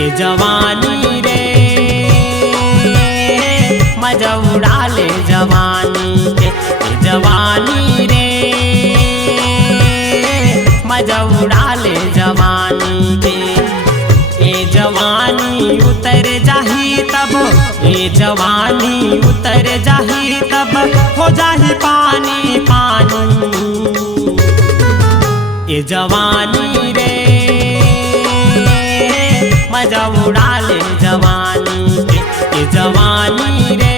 ये जवानी रे मजा उड़ा ले जवानी के, ये जवानी रे मजा उड़ा ले जवानी के। ये जवानी उतर जाही तब, ये जवानी उतर जाही तब हो जाही पानी पानी। ये जवानी रे मजा उड़ा ले जवानी के, ये जवानी रे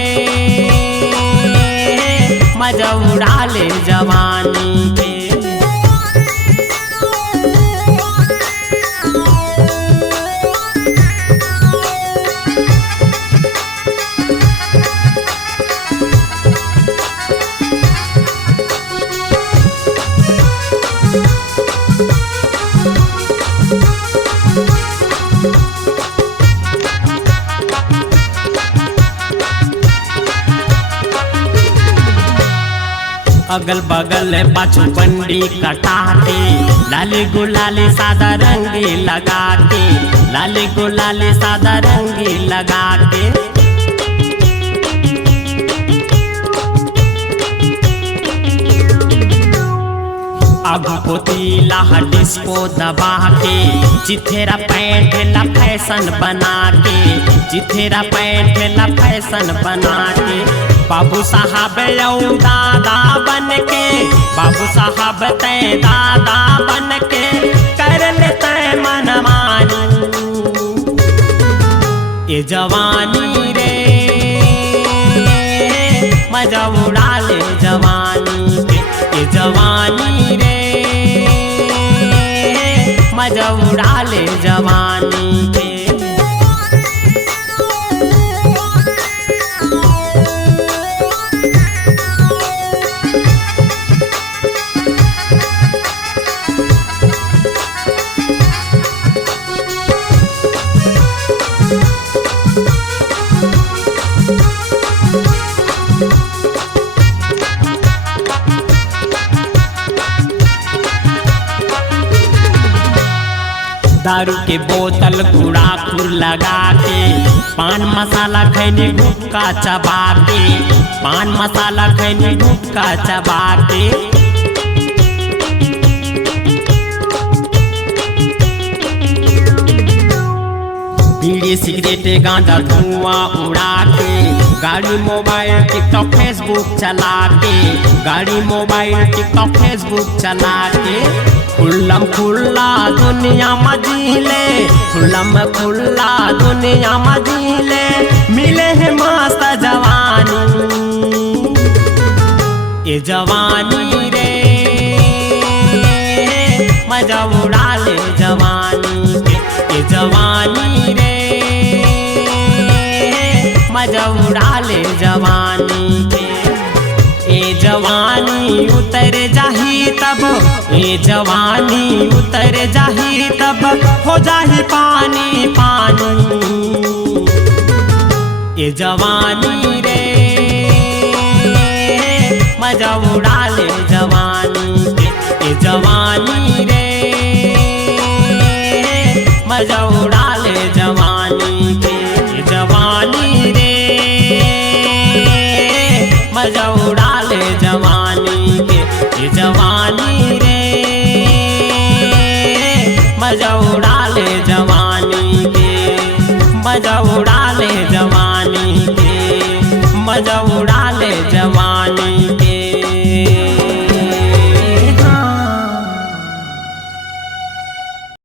मजा उड़ा ले जवानी के। अगल बगल पाछू बंडी कटाते, लाली गुलाली सादा रंगी लगाते, लाली गुलाली सादा रंगी लगाते। आगू पोतीला डिस्को दबा के, चिथेरा पैंट ला फैशन बना के, चिथेरा पैंट ला फैशन बना के। बाबू साहब यौ दादा बन के, बाबू साहब ते दादा बन के कर लेते मनमानी। ये जवानी रे मजा उड़ा ले जवानी के, ये जवानी रे मजा उड़ा ले जवानी के। दारू के बोतल गुड़ाखुर लगा के, पान मसाला खैनी गुटखा चबा के, पान मसाला खैनी गुटखा चबा के। बीड़ी सिगरेट गांजा धुआं उड़ा के, गाड़ी मोबाइल टिकटॉक फेसबुक चला के, गाड़ी मोबाइल टिकटॉक फेसबुक चला के। खुल्लम खुल्ला दुनिया मजीले, खुल्लम खुल्ला दुनिया मजीले, मिले है मस्त जवानी। ये जवानी रे मजा उड़ा ले जवानी के, ये जवानी रे मजा उड़ा ले जवानी के। ये जवानी उतर जाही तब, ये जवानी उतर जाही तब हो जाही पानी पानी। ये जवानी रे मजा उड़ा ले जवानी के, ये जवानी रे मजा उड़ा ले जवानी के। ये जवानी रे मजा उड़ा ले जवानी के, ये जवानी रे मजा उड़ा ले जवानी के, मजा उड़ा ले जवानी के, मजा